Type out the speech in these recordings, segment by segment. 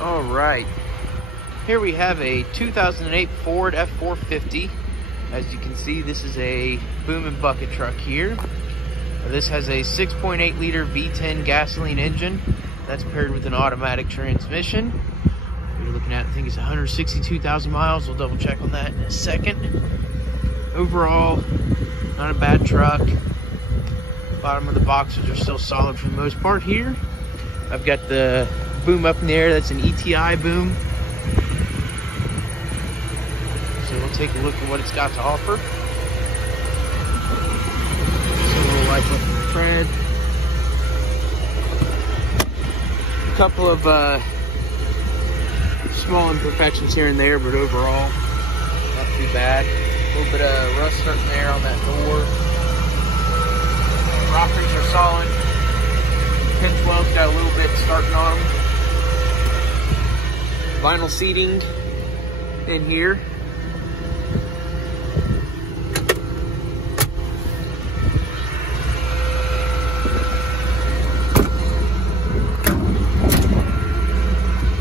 All right, here we have a 2008 Ford F-450. As you can see, this is a boom and bucket truck here. This has a 6.8 liter V10 gasoline engine that's paired with an automatic transmission. You're looking at, I think it's 162,000 miles. We'll double check on that in a second. Overall, not a bad truck. Bottom of the boxes are still solid for the most part here. I've got the boom up in the air. That's an ETI boom. So we'll take a look at what it's got to offer. So we'll wipe up the tread. A couple of small imperfections here and there, but overall, not too bad. A little bit of rust starting there on that door. Rock rings are solid. Pinch welds got a little bit starting on them. Vinyl seating in here.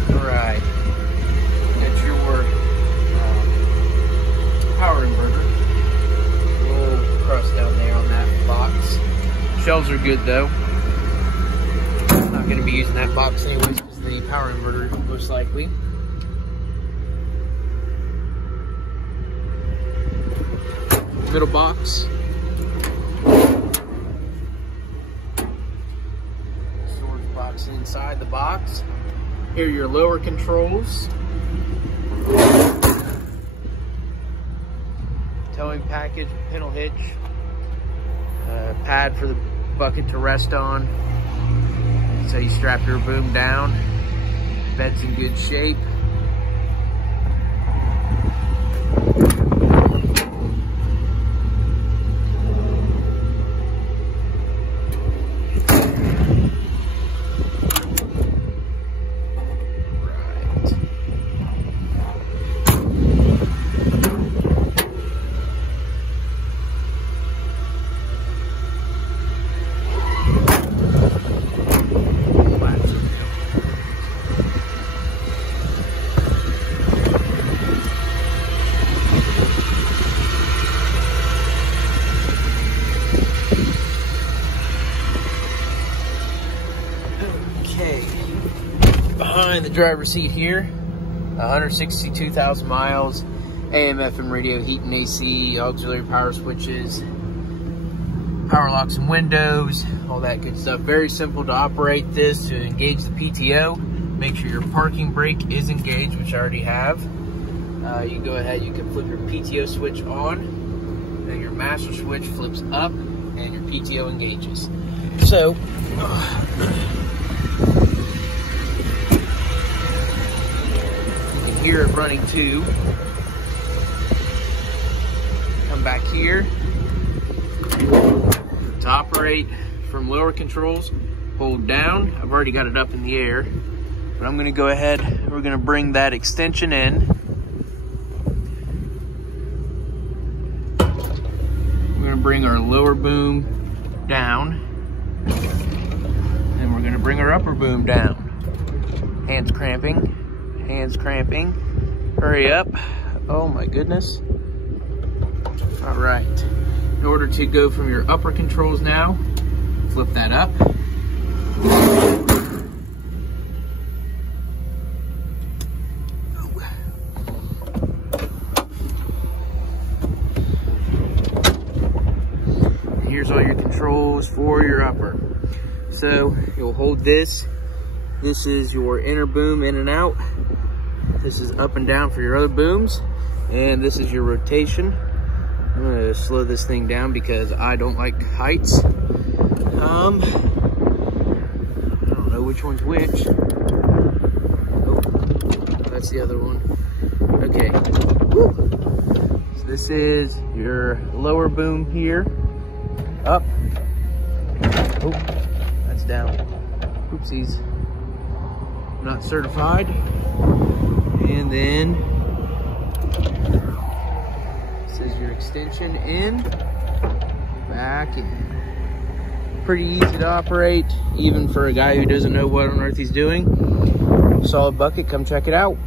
Alright. That's your power inverter. A little crust down there on that box. Shelves are good though. Not going to be using that box anyways because the power inverter most likely. Middle box. Storage box inside the box. Here are your lower controls. Towing package, pintle hitch. Pad for the bucket to rest on. That's how you strap your boom down. Bed's in good shape. Behind the driver's seat here, 162,000 miles, AM, FM radio, heat and AC, auxiliary power switches, power locks and windows, all that good stuff. Very simple to operate this. To engage the PTO, make sure your parking brake is engaged, which I already have. You can go ahead, you can flip your PTO switch on, then your master switch flips up, and your PTO engages. So, hear it running too. Come back here. To operate from lower controls, hold down. I've already got it up in the air, but I'm gonna go ahead, we're gonna bring that extension in. We're gonna bring our lower boom down, and we're gonna bring our upper boom down. Hands cramping. Hands cramping. Hurry up. Oh my goodness. All right. In order to go from your upper controls now, flip that up. Here's all your controls for your upper. So you'll hold this. This is your inner boom in and out. This is up and down for your other booms. And this is your rotation. I'm gonna slow this thing down because I don't like heights. I don't know which one's which. Oh, that's the other one. Okay. Woo. So this is your lower boom here. Up. Oh, that's down. Oopsies. Not certified. And then this is your extension in, back in. Pretty easy to operate, even for a guy who doesn't know what on earth he's doing. solid bucket, come check it out.